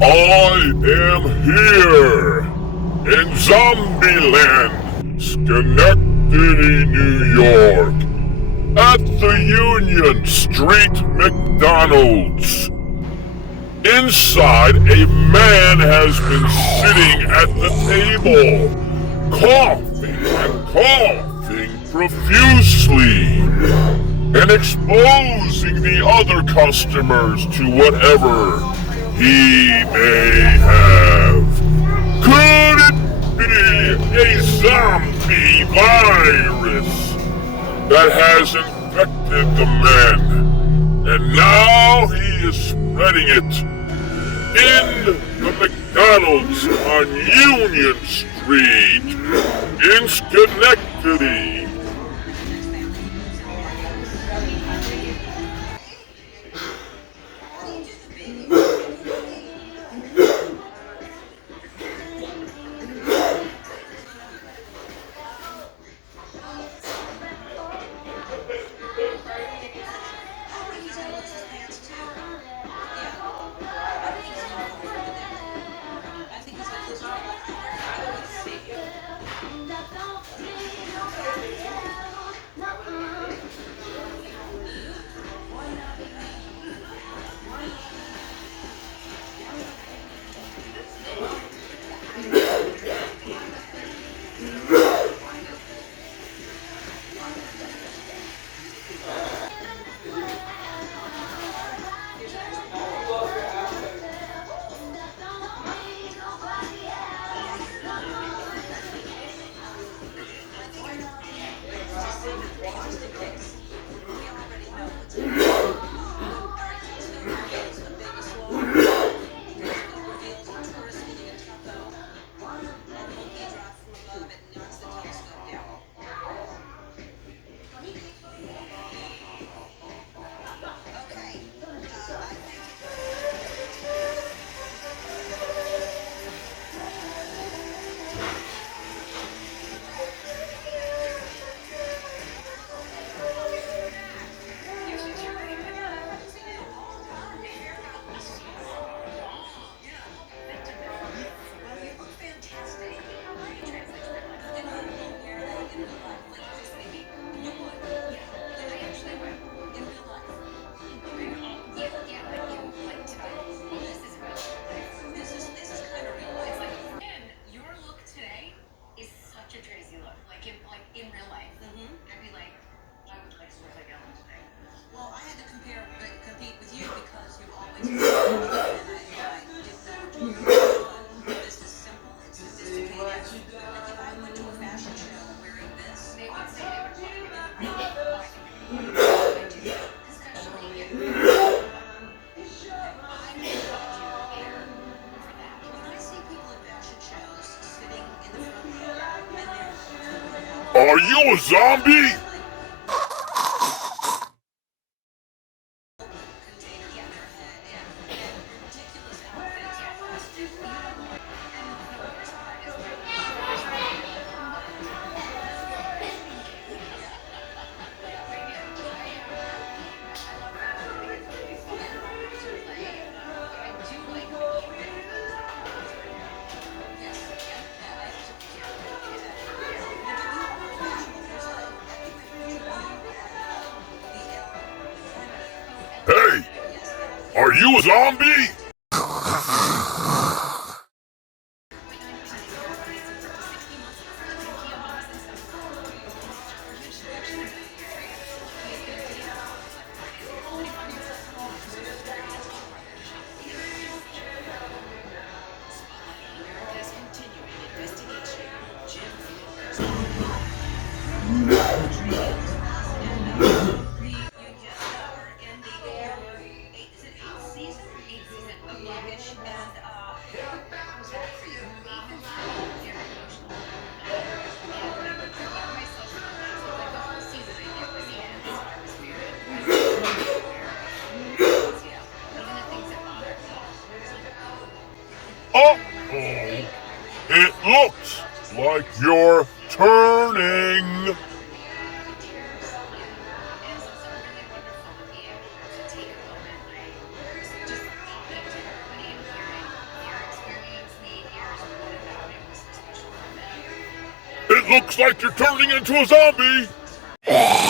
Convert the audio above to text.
I am here in Zombieland, Schenectady, New York, at the Union Street McDonald's. Inside, a man has been sitting at the table, coughing and coughing profusely, and exposing the other customers to whatever he may have. Could it be a zombie virus that has infected the man? And now he is spreading it in the McDonald's on Union Street in Schenectady. Are you a zombie? Hey, are you a zombie? Looks like you're turning into a zombie.